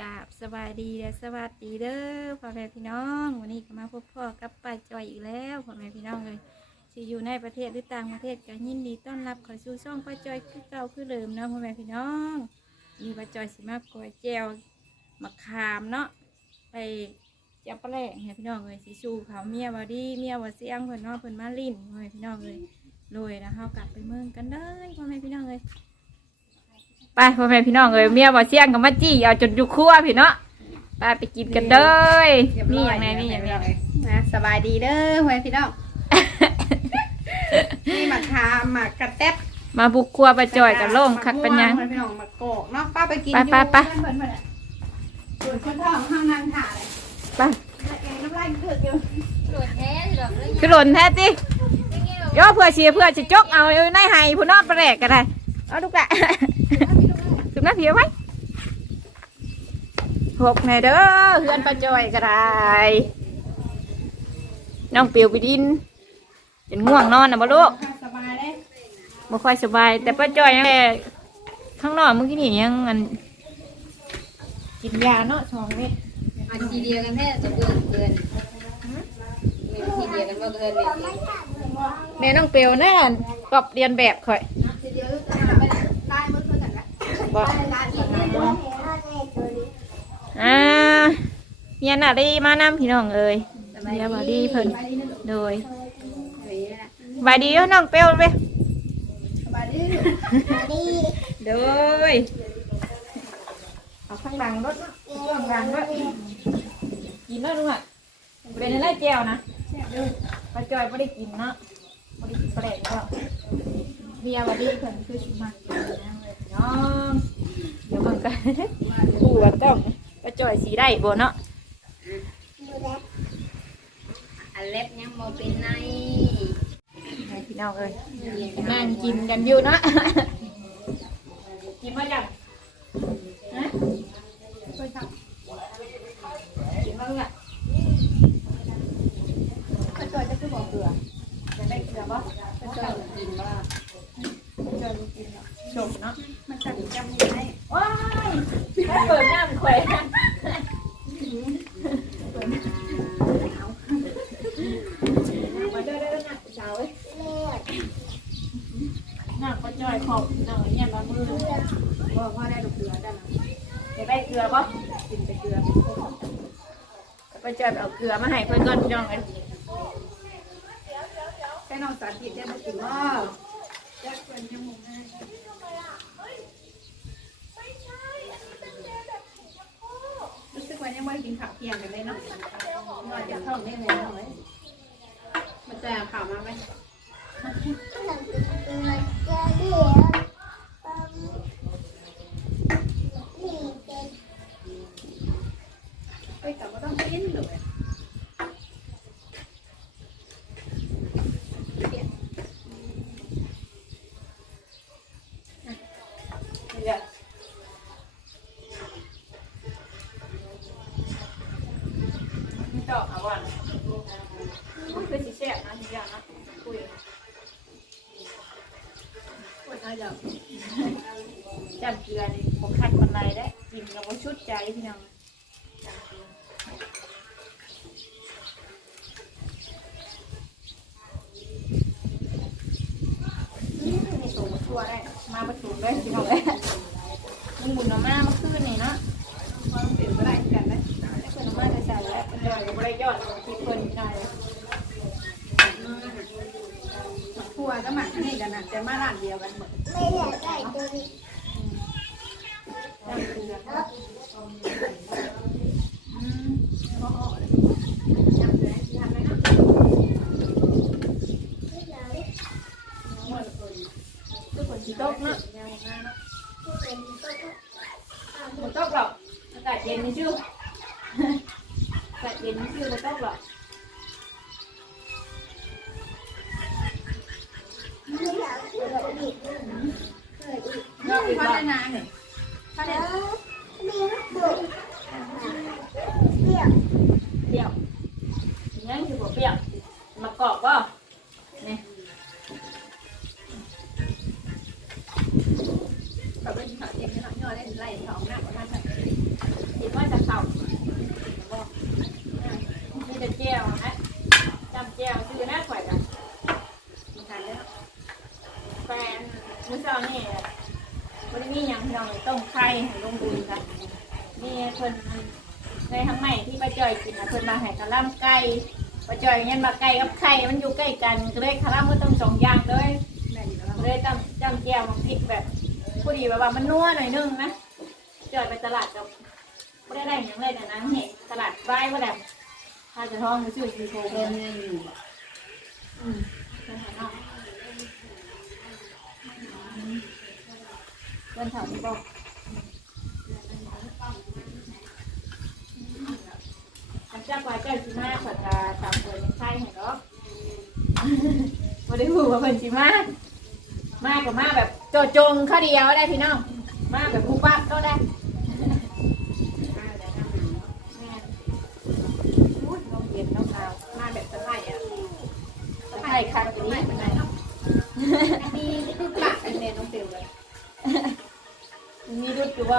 กราบสบายดีและสวัสดีเด้อพ่อแม่พี่น้อง วันนี้ก็มาพบพ่อกับป้าจอยอีกแล้วพ่อแม่พี่น้องเลยสิอยู่ในประเทศหรือต่างประเทศก็ยินดีต้อนรับเขอสู่ช่องป้าจอยคือเก่าคือเดิมเนาะพ่อแม่พี่น้องมีป้าจอยสิมากกอยแจวมะขามเนาะไปจับปลาแหลกเนี่ยพี่น้องเลยสิสู้เขาเมียบอดีเมียบอเสียงเพิ่นเนาะเพิ่นมาลิ้นพ่อแม่พี่น้องเลยรวยแล้วเฮากลับไปเมืองกันเด้อพ่อแม่พี่น้องเลย ไปพ่อแม่พี่น้องเอ้ยเมียบ่เสี่ยงกับมาจี้เอาจนอยู่ครัวพี่เนาะไปไปกินกันเด้อนี่อย่างไรนี่อย่างไรนะสบายดีเด้อหวยพี่น้องนี่หมักคามหมักกระแตบมาบุกครัวไปจ่อยกับโล่งคักเป็นหยังหวยพี่น้องหมักโกกเนาะป้าไปกินไปไปไปอยู่เพิ่นเพิ่นอะส่วนคนท้องห้างนางถ่ายไปแกงน้ำลายเกิดอยู่คือหล่นแท้ติย่อเพื่อเชียร์เพื่อจะจกเอาอยู่ในไห้ผู้นอกแปลกก็ได้เอาลูกละ ถึงหน้าเพียไว้หกในเด้อเฮือนปลาจ่อยก็ได้น้องเปียวไปดินเป็นง่วงนอนนะบ่ลูกสบายเลยบ่ค่อยสบาย แต่ป้าจ้อยยังแต่ข้างนอกเมื่อกี้นี่ยังอันกินยาเนาะสองเม็ดอันทีเดียวกันแท้จะเกินเกินไม่ทีเดียวกันว่าเกินเลยแม่น้องเปียวแน่นกอบเรียนแบบข่อย ทีเดียวก็ได้เมื่อคืนนั่นแหละ บ่อนนะอ่าเมียน่ะดีมานำพี่น้องเอ้ยเมียบ่ดีเพิ่นโดยบายดีเด้อน้องเปียวเว้ยบายดีบายดีโดยเอาข้างหลังรถข้างหลังรถกินแล้วลุงอะเป็นอะไรแก้วนะปลาจอยไม่ได้กินเนาะไม่ได้กินแปลกก็เบียร์วันนี้เพิ่นคือชุมมากินนะ เลยน้องเดี๋ยวมันก็ผู้ว่าต้องปลาจอยสีได้บ่เนาะอันเล็บยังโมเป็นในให้พี่น้องเอ้ยนั่งกินกันอยู่เนาะ กินมาจังฮะ ช่วยท กินมาลูกอะำก็ช่วยจะคือบอกเกลือ จะได้เกลือบ่ ก็ช่วยกินว่าช่วยกินเนาะ ชมเนาะ มันสั่งจำให้ ว้ายถ้าเปิดน้ำแขวนมาเด้อเด้อนะสาวเอ้ย หนักก็จ่อยขอบหนังเนี่ยบางมือ บอกว่าได้ ลูกเกลือได้แล้วจะได้เกลือป่ะกินแต่เกลือก็จ่อเอาเกลือมาให้เพื่อนก่อนพี่น้องเลยแค่น้องสาธิตได้มากินว่าแจ็คเป็นยังมงให้รู้สึกว่ายังไม่กินข้าวเที่ยงกันเลยเนาะนอนจากท้องได้เลยเนาะมันจะข่าวมาไหม เฮ้ยแต่ว่าต้องกินเลยนี่แหละไม่ตอบเอาวันคือสิแซ่บนะทุกอย่างนะคุยปวดอะอย่างจำเกลือนี่ผมคัดคนไรได้กินกับว่าชุดใจพี่น้องนี่ บ่ได้มาประชุมได้พี่น้องเลยมึงบุญมามาเมื่อคืนนี่เนาะความเปลี่ยนอะไรกันนะเพิ่นเอามาจะใส่แล้วเป็นยอดกับบริยอดที่เพิ่นใช่ผัวก็หมักนี่กันนะจะมาร้านเดียวกันหมดคือยากได้ตัวนี้ฝนสิตกเนาะ ฝนตกหรอกอากาศเย็นนี่ชื่ออากาศเย็นนี่ชื่อฝนตกหรอกนอกพัฒนาเนี่ยพัฒนาเปรี้ยวยังคือบ่เปรี้ยวมากรอบบ่นี่ เขาเป็นเขาเองเขาย่อเล่นไล่เขาหน้าของท่าน คิดว่า ให้ลงบุญกันนี่เพิ่นในทั้งใหม่ที่ป้าจอยกินนะเพิ่นมาให้กะล่ำไก่ป้าจอยเงี้ยมาไก่กับไข่มันอยู่ใกล้กันก็เลยกะล่ำก็ต้องสองอย่างเลยแม่อยู่แล้วเลยจำจำแจวมันพริกแบบพอดีแบบว่ามันนัวหน่อยนึงนะจอยไปตลาดกับไม่ได้ได้หยังเลยแต่นั้นเห็นตลาดบ้ายว่าแบบถ้าจะท้องจะชื่อซีโฟเดินเงินอยู่อืม วนั้นเดินแถวนี้บอกอันเจ้าควายเจ้าชิมาขวัญจะตามตัวยังไข่ให้เนาะไม่ได้หูว่าเป็นชิมา มากับมาแบบโจจงข้าวเดียวได้พี่น้อง มาแบบปุ๊บปั๊บก็ได้ อยู่บ่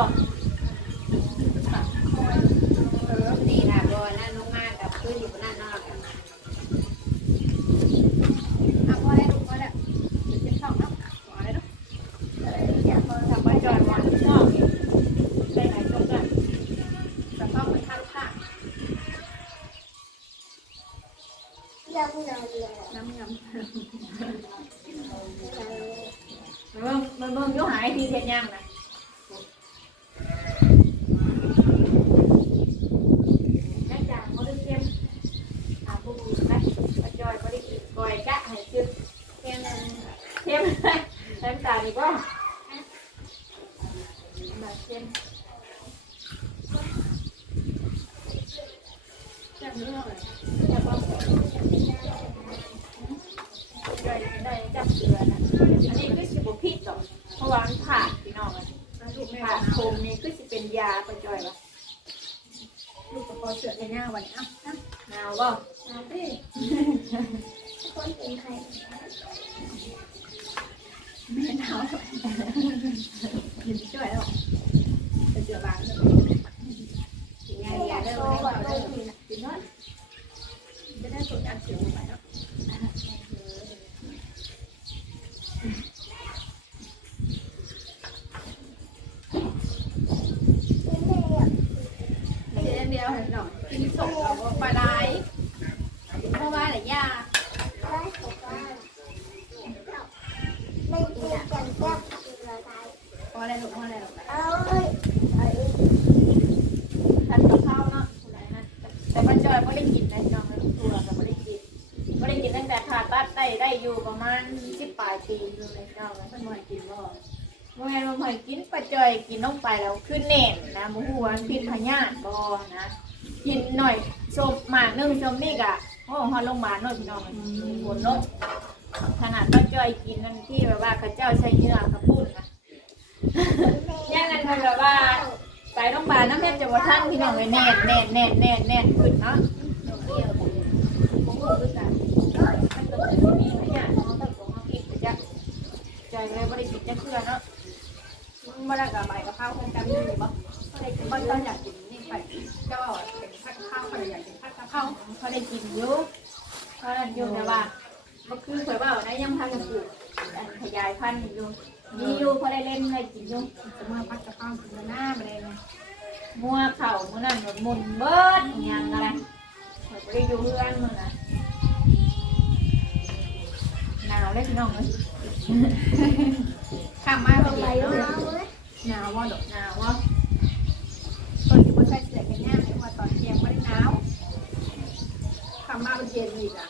เออดีนะบอนั่นลงมากับขึ้นอยู่บนนั่นนอก อะพอแล้วพอแล้วเดี๋ยวจะเข้าเนาะพอแล้วเนาะ ทำบ้านจอยมาชอบนี่ใส่ไหนตรงกัน จะต้องไปข้างข้างน้ำยำ มันเบิ่งมันเบิ่งอยุหายทีเทียนย่างนะแม่จางเขาได้เค็มถามพวกคุณนะบ้านจอยเขาได้กินกอยกะให้ชื่อ เพียงนั้น เข้มน้ำตาลดีป่ะแบบเข้ม จับเนื้อเลย จับป่ะได้ได้จับเกลือนะอันนี้คือสิบพิษหรอกเพราะว่ามันผ่านพี่น้องอะ ลูกแม่ ผ่านโคมนี่คือสิเป็นยาประจอยวะ ลูกกระปอเสือในหน้าวันนี้อะนะหนาวป่ะแม่หนาวกินช่วยแล้วจะเจือบางเลยกินง่ายอย่าเด้อไม่ได้เด้อกินน้อยจะได้สูดอันเสียงไปเนาะ เดี๋ยวเดียวเห็นหน่อยกินส่ง เราปลาได้เพราะว่าอะไรยาพออะไรลูกพออะไรลูกทันกับข้าวเนาะแต่ประจอยไม่ได้กินนะน้องเลยตัวแต่ไม่ได้กินไม่ได้กินตั้งแต่ผ่าตัดได้ได้อยู่ประมาณสิบปลายปีอยู่เลยน้องเลยมันหน่อยกินบ่เมื่อไงมันหอยกินประจอยกินลงไปแล้วขึ้นเน่นนะบุหัวาพิษพญาตบอนะกินหน่อย ชมหมานึ่งชมนี่กะโอ้ฮอดโรงพยาบาลเนาะพี่น้องบนรถขนาดประจอยกินนั่นที่แบบว่าเข้าเจ้าใช้เนื้อกระปุ้นนะย่างนั้นมันแบบว่าไปโรงพยาบาลน้ำเพชรจะว่าท่านพี่น้องเลยแน่นแน่นแน่นแน่นแน่นขึ้นเนาะเที่ยวกันผมก็รู้จักมันก็เลยมีพญาตของทั้งสองทั้งอีกไปจ้ะใจเลยไม่ได้กินจะเชื่อเนาะมาได้กับใบกะเพราคงจำได้บ่ก็ได้กินบ่ตอนอยากกินนี่ไปเจ้าเป็นผัดข้าวคนอยากกินผัดกะ เพราเขาได้กินอยู่เขาได้อยู่แต่ว่าก็คือเผยว่าได้ยังพันกันอยู่อันขยายพันธุ์อยู่มีอยู่เขาได้เล่นได้กินอยู่จะมาผัดกระเพรากินหน้ามาเลยนะมัวเข่ามือนั่นหมดมุนเบิดอย่างอะไรเขาไม่ได้อยู่เพื่อนมือนะหนาวเลยพี่น้องเลยข้ามมาพอดีเนาะหนาวว่าดอกหนาวว่ะ ตอนที่บ่ใส่เสื้อกันยากว่าตอนเที่ยงไม่ได้หนาว ข้ามมาเป็นเย็นอีกอะ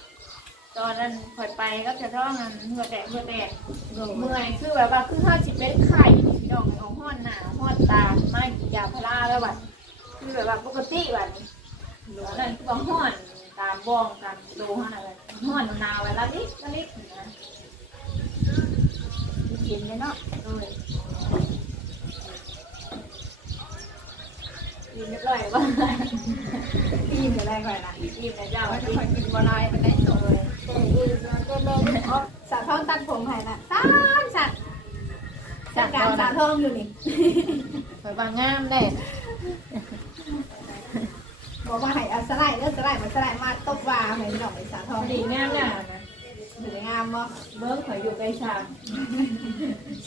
ตอนนั้นคอยไปก็จะท้องอันเมื่อแตกเมื่อแตกเมื่อยคือแบบว่าคือห้าสิบเป็นไข่พี่น้องเอาห้อนหนาวห้อนตาไม่กินยาพาราแล้วบัดคือแบบว่าปกติบัดนี้ตอนนั้นก็ห้อนตามบ้องตามโดห้อนอะไรห้อนหนาวไว้ละนิดละนิดนะกินเลยเนาะโดย กินเรียบร้อยว่าอิ่มอะไรก่อนล่ะกินนะเจ้าว่าจะที่คอยกินบัวลอยมันได้โตเลยสาทองตัดผมให้นะตัดสัตว์จัดการสาทองอยู่นี่ไปบางงามได้บอกว่าให้เอาสไลด์เลือกสไลด์มาสไลด์มาตบวาให้หน่อยสาทองดีงามน่ะ สวยงามบ่เบิ้งข่อยอยู่ใกล้ช้าง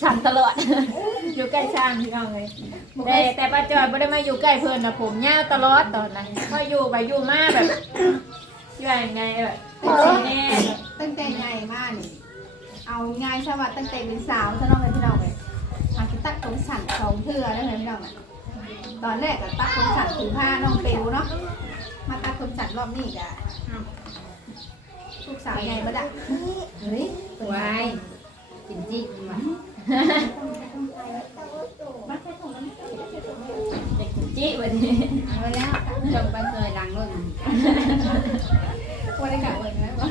ช้างตลอด อยู่ใกล้ช้างพี่น้องเลยแต่แต่ป้าจอยไม่ได้มาอยู่ใกล้เพิ่นนะผมยาวตลอดตอนนั้นก็อยู่ไปอยู่มาแบบที่ว่ายังไงแบบเป็นสีแน่ตั้งแต่ใหญ่มากนี่เอาง่ายใช่ว่าตั้งแต่เป็นสาวซะน้องเลยพี่น้องเลยอาจจะตักผมสั่นสองเทื่อได้เลยพี่น้องอะตอนแรกก็ตักผมสั่นถือผ้าน้องเปลวเนาะมาตักผมสั่นรอบนี้ก็ ลูกสาวใหญ่มาดักเฮ้ยไว้กินจิกมาเด็กจี้วันนี้เอาไว้แล้วจงไปเคยล้างรถวันนี้กลับเลยนะบอก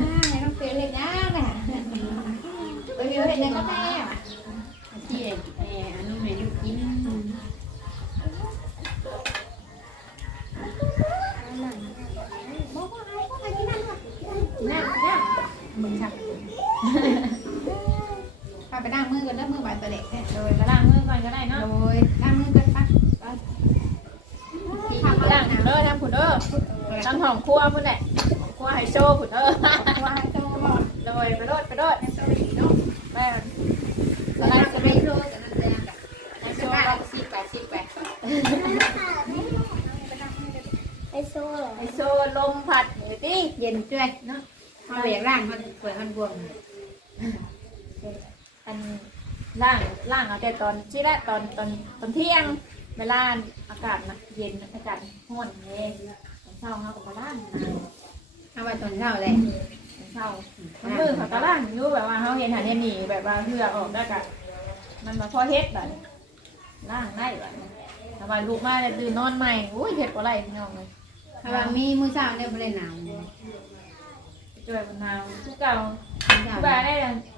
อ่าให้น้องเปลวเห็นยังน่ะเปลวเห็นยังก็แม่ ที่เอ็แอร์อันนู้นไม่ได้กิน นั่งนั่งมึงชักไปไปนั่งมื อกันแล้วมือไหวตัวเด็กเนี่ยโดยมาล้างมือก่อนก็ได้เนาะโดยนั่งมือกันปะทำมาล้าล้างงผุน้นเด้อทำผุนเด้อทำหอมครัวพุ่นแหละครัวไฮโซผุนเด้อำว่าให้เจ้าหมดโดยไปโดดไปโดดสวีเนาะแม่มันตอนแรกจะไม่รู้แต่นั่นแดงแบบไฮโซช่วยเราสิบแปดสิบแปดไฮโซลมพัดเฮ้ยติเย็นด้วยเนาะมาเบียร่างมันเปิดมันบวมอัน ล่างล่างเอาแต่ตอนที่แรกตอนตอนตอนเที่ยงเวลาอากาศนะเย็นอากาศร้อนเองตอนเช้าเขาก็มาล่างนะเอาไว้ตอนเช้าเลยตอนเช้ามันมือเขาตะล่างอยู่แบบว่าเขาเห็นหันเห็นหนีแบบว่าเพื่อออกได้กันมันมาพอเฮ็ดแบบล่างได้แบบทำไมลูกมาจะตื่นนอนใหม่อุ้ยเฮ็ดอะไรพี่น้องเลยถ้าว่ามีมือเช้าเนี่ยไม่ได้หนาวช่วยบนนาวทุกเก่ามือเช้าทุกแบบได้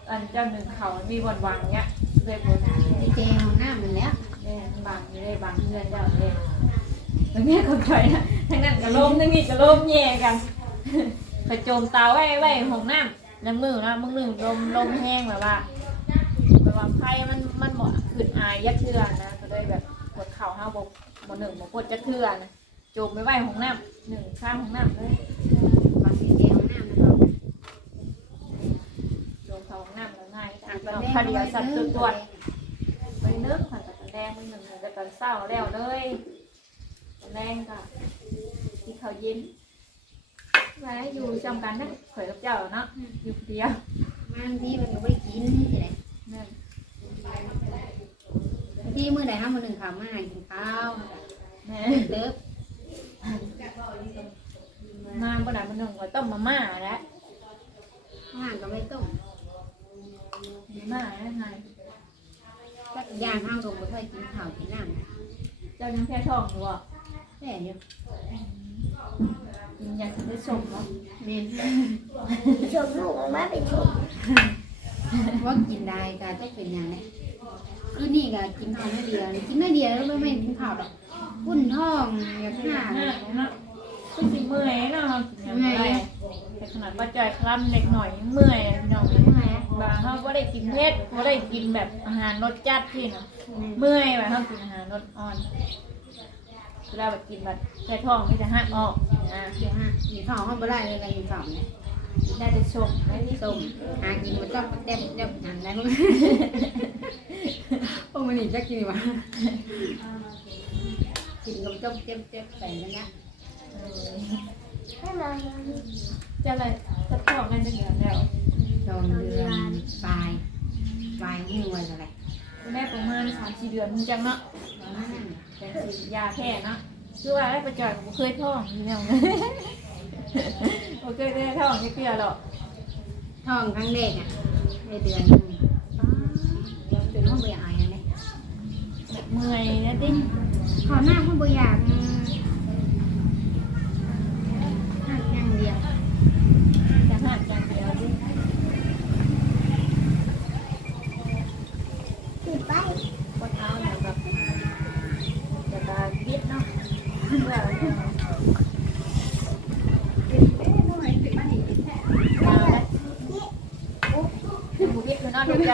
อันเจ้าหนึ่งเขามีบนวางเนี้ย เลยบนที่เจห้องน้ำมันแล้วเนี่บางนี่เลยบางเพื่อนเจ้าเลยแล้วแม่คนคอยนะทั้งนั้นก็ล้มทั้งนี้ก็ล้มแย่กันไปโจมเตาไว้ไว้ห้องน้ำแล้วมือนะมึงหนึ่งลมลมแห้งแบบว่าแบบว่าไฟมันมันหมดขึ้นอายยักเทือนะก็เลยแบบปวดเข่าห้าบกบนหนึ่งบกปวดยักเทือนะโจมไปไว้ห้องน้ำหนึ่งข้างห้องน้ำเลยบางทีเจห้องน้ำมันเรา โจมเข้าห้องน้ำแล้วง่าย ทางเดีเอาสัตว์ตัวตัวไปนื้อผ่านตะแดงไปหนึ่งแต่ตอนเศร้าแล้วเลยแรงก็ที่เขายิ้มไว้อยู่จำกันนะข่อยกับเจ้าเนาะอยู่เดียวบางทีมันก็ไม่กินที่ไหนนั่นที่มือไหนห้ามือหนึ่งข้าวมากินข้าวเลิฟมาบ่ได้มันหนึ่งก็ต้มมาม่าแล้วห่างก็ไม่ต้ม มาม่าแล้วไงก็ย่างห้างลงไปค่อยกินข้าวกินน้ำเจ้ายังแค่ท้องอยู่อ่แต่เนี่ยกินอยากจะได้สมเนาะเน้นชมลูกออกมาเป็นชมว่ากินได้ก็จะเป็นอย่างนี้คือนี่ก็กินข้าวไม่เดียวกินไม่เดียวแล้วไม่กินข้าวดอกพุ่นท้องอยากหน้าหน้าเนาะก็สิเมื่อยเนาะกินยังไงแต่ขนาดว่าใจคล้ำเล็กหน่อยยังเมื่อยพี่น้องเมื่อย บางเขาก็ได้กินเผ็ดก็ได้กินแบบอาหารรสจัดที่นะเมื่อยแบบเขากินอาหารรสอ่อนเวลาแบบกินแบบใส่ท้องไม่จะหักออกนะเดี๋ยวฮะกินข้าวเขาไม่ได้เลยกินข้าวเนี่ยกินได้แต่ชมได้ที่ส้มหากินมันต้องเต็มเต็มหันได้มั้งโอ้มันนี่จะกินวะกินกับต้มเต็มเต็มใส่นั่นนะให้มาจะอะไรจะท้องกันจะเดือนแล้วดองเดือนปลาย ปลายหัวอะไรแม่ประมาณสามสี่เดือนมึงจังเนาะแต่สียาแพ้เนาะคือว่าได้ประจอยผมเคยท้องนี่เนี่ยผมเคยได้ท้องไม่เกลือหรอกท้องครั้งแรกอะในเดือนหนึ่งจนห้องเบียร์อายอะไรเมื่อยนะติขอหน้าห้องเบียร์หักอย่างเดียว จะหักจังเดียวดิ ติดไป ปวดเท้าเนี่ยแบบจะตายิดเนาะเพื่อ เอ๊ะทำไมถึงมาหนีแท้ มาแล้วหมูยิดคือนอนดูกัน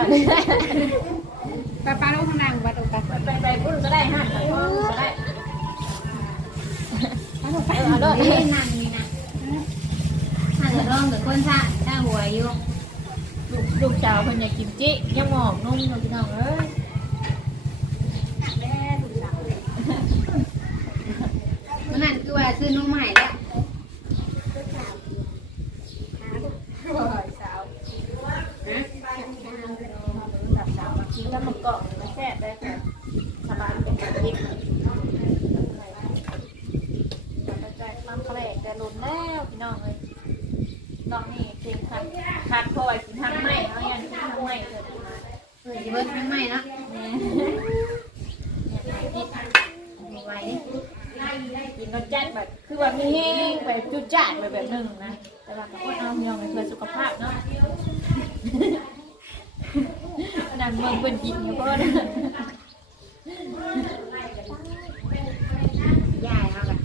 ปลาปลาลูกข้างล่างปลาตรงกลางไปไปปุ้นก็ได้หักก็ได้ปลาตรงกลางเอาด้วยนี่นั่นนี่นะถ้าจะร้องกับคนชาถ้าหัวหัวอยู่ลูกลูกสาวเพิ่นอยากกินจิยังหมอกนุ่มเนาะพี่น้องเอ้ยแม่ถูกสาวเลยมันนั่นคือว่าซื้อน้องใหม่แล้วสาว นะ ดับสาวมากินแล้วมันเกาะมันแซ่บได้ค่ะสบายเป็นแบบนี้ปัจจัยมันแปลกแต่หลุนแล้วพี่น้องเลยน้อ งคัดคัดพอกิทั้งไม้เอาอย่างกินทั้งไม้เถอะเปิดเบิร์ดน้องใหม่เนะแม่ไว้กินรสจัดแบบคือว่ามีแห้งแบบจุดจัดแบบแบบหนึ่งนะ แต่ว่าก็คนเอาพี่น้อเพื่อสุขภาพเนาะนางเมืองเพิ่นกินอยู่เพิ่นย่ายเขากัน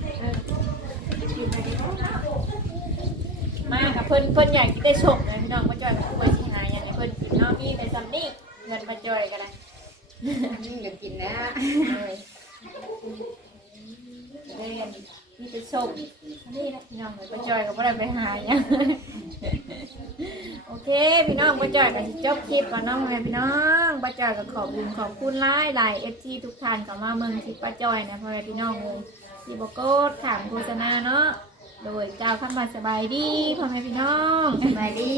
มากับเพิ่นเพิ่นอยากกินได้ชมนะพี่น้องมาจอยกับผู้สิหาอย่างให้เพิ่นกินเนาะมีแต่ซำนี้เงินมาจอยกันนะยิ่งจะกินแล้วเลยเล่นมีแต่ชมนี่นะพี่น้องเลยมาจอยก็บ่ได้ไปหาหยังโอเค พี่น้องป้าจอยก็สิจบคลิปก่อนเน้องแม่พี่น้องป้าจอยก็ขอบคุณขอบคุณหลายหลายเอฟทีทุกท่านเข้ามาเมืองคลิปป้าจอยนะพ่อแม่พี่น้องเลยที่บอกโกดถามโฆษณาเนาะ โดยเจ้าเข้ามาสบายดีพ่อแม่พี่น้อง สบายดี